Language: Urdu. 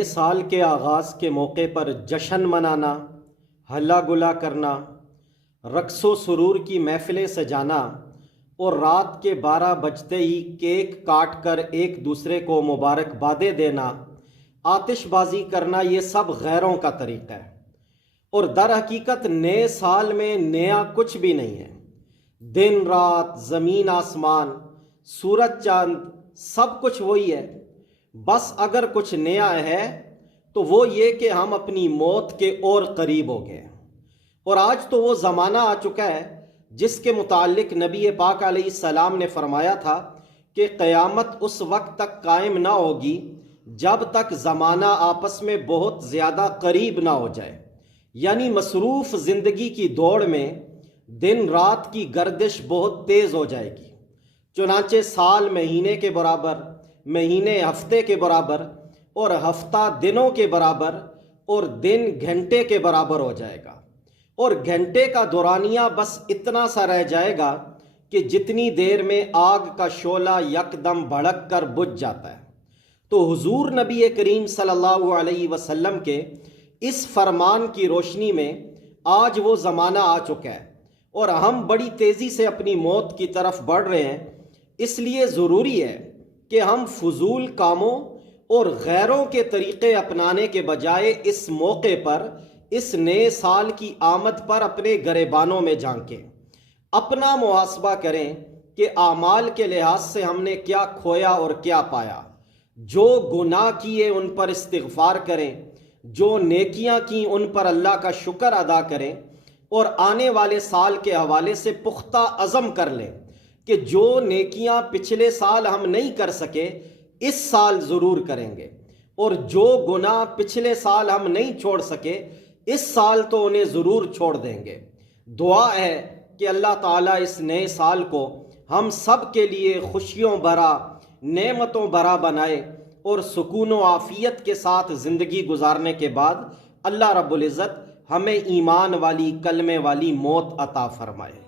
نئے سال کے آغاز کے موقع پر جشن منانا، ہلا گلا کرنا، رقص و سرور کی محفلیں سجانا اور رات کے 12 بجتے ہی کیک کاٹ کر ایک دوسرے کو مبارکبادیں دینا، آتش بازی کرنا، یہ سب غیروں کا طریقہ ہے اور در حقیقت نئے سال میں نیا کچھ بھی نہیں ہے۔ دن رات، زمین آسمان، سورج چاند، سب کچھ وہی ہے۔ بس اگر کچھ نیا ہے تو وہ یہ کہ ہم اپنی موت کے اور قریب ہو گئے، اور آج تو وہ زمانہ آ چکا ہے جس کے متعلق نبی پاک علیہ السلام نے فرمایا تھا کہ قیامت اس وقت تک قائم نہ ہوگی جب تک زمانہ آپس میں بہت زیادہ قریب نہ ہو جائے، یعنی مصروف زندگی کی دوڑ میں دن رات کی گردش بہت تیز ہو جائے گی، چنانچہ سال مہینے کے برابر، مہینے ہفتے کے برابر اور ہفتہ دنوں کے برابر اور دن گھنٹے کے برابر ہو جائے گا، اور گھنٹے کا دورانیہ بس اتنا سا رہ جائے گا کہ جتنی دیر میں آگ کا شعلہ یکدم بھڑک کر بجھ جاتا ہے۔ تو حضور نبی کریم صلی اللہ علیہ وسلم کے اس فرمان کی روشنی میں آج وہ زمانہ آ چکا ہے اور ہم بڑی تیزی سے اپنی موت کی طرف بڑھ رہے ہیں۔ اس لیے ضروری ہے کہ ہم فضول کاموں اور غیروں کے طریقے اپنانے کے بجائے اس موقع پر، اس نئے سال کی آمد پر اپنے گریبانوں میں جھانکیں، اپنا محاسبہ کریں کہ اعمال کے لحاظ سے ہم نے کیا کھویا اور کیا پایا۔ جو گناہ کیے ان پر استغفار کریں، جو نیکیاں کیں ان پر اللہ کا شکر ادا کریں، اور آنے والے سال کے حوالے سے پختہ عزم کر لیں کہ جو نیکیاں پچھلے سال ہم نہیں کر سکے اس سال ضرور کریں گے، اور جو گناہ پچھلے سال ہم نہیں چھوڑ سکے اس سال تو انہیں ضرور چھوڑ دیں گے۔ دعا ہے کہ اللہ تعالیٰ اس نئے سال کو ہم سب کے لیے خوشیوں بھرا، نعمتوں بھرا بنائے اور سکون و عافیت کے ساتھ زندگی گزارنے کے بعد اللہ رب العزت ہمیں ایمان والی، کلمے والی موت عطا فرمائے۔